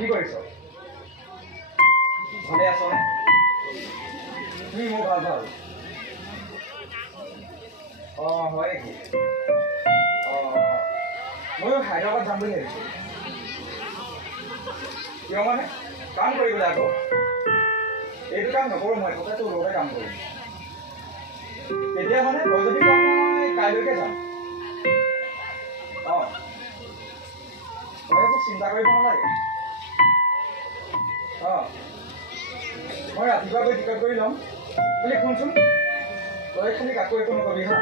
কি কৰিছ? ভালে আছ নে? মোৰ ভাল ভাল। হয় নেকি? ময়ো হায়দৰাবাদ যাম বুলি ভাবিছোঁ। কিয় মানে? কাম কৰিবলৈ আকৌ। এইটো কাম নকৰোঁ মই, তোৰ লগতে কাম কৰিম। তেতিয়া মানে তই যদি কওঁ মই কাইলৈকে যাম। তই একো চিন্তা কৰিব নালাগে। মই ৰাতিপুৱা গৈ টিকট কৰি ল'ম। খালি শুনচোন, তই খালি কাকো একো নকবি হা।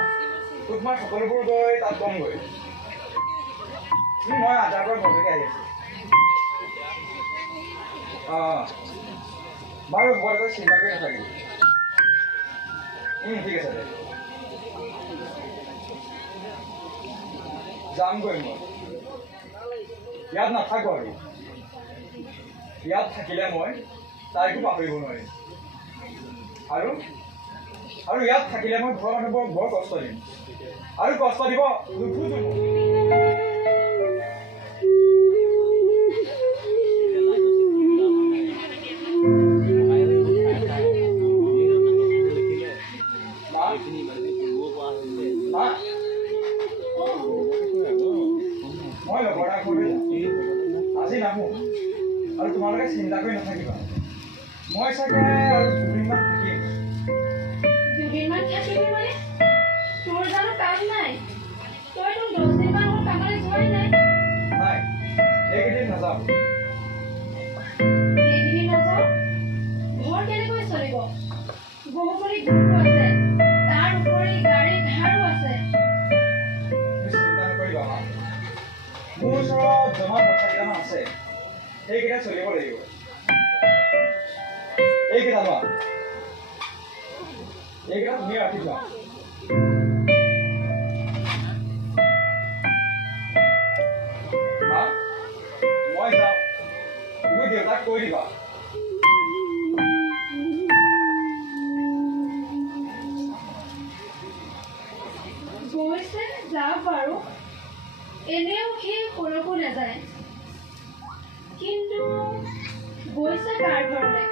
তোক মই সকলোবোৰ গৈ তাত কমগৈ। মই আজাৰ পৰা ঘৰলৈকে আহি আছোঁ। বাৰু হ'ব, তই চিন্তা কৰি নাথাকিবি। ঠিক আছে দে। যামগৈ মই। ইয়াত নাথাকোঁ আৰু। ইয়াত থাকিলে মই তাইকো পাহৰিব নোৱাৰিম। আৰু ইয়াত থাকিলে মই ঘৰৰ মানুহবোৰক বৰ কষ্ট দিম। আৰু কষ্ট দিব নোখোজো। মই লগৰ আজি নাহো আৰু তোমালোকে চিন্তা কৰি নাথাকিবা। মই চাগে আৰু দুদিনমান থাকিম। দুদিনমান থাকিবি মানে? তোৰ জানো কাম নাই? তইতো 10 দিনমান হ'ল কামলৈ যোৱাই নাই। নাই, এইকেইদিন নাযাওঁ। এইকেইদিন নাযাওঁ? ঘৰ কেনেকৈ চলিব? বহুখিনি গোটটো আছে, তাৰ উপৰি গাড়ী ভাড়াও আছে। চিন্তা নকৰিবা মা। মোৰ ওচৰত জমা পইচা কেইটামান আছে, সেইকেইটা চলিব লাগিব। এইকেইটা লোৱা, এইকেইটা তুমি ৰাখি থোৱা। মা, মই যাওঁ। তুমি দেউতাক কৈ দিবা। গৈছে যাওক বাৰু। এনেও সি কলৈকো নাযায়। কিন্তু গৈছে কাৰ ঘৰলৈ?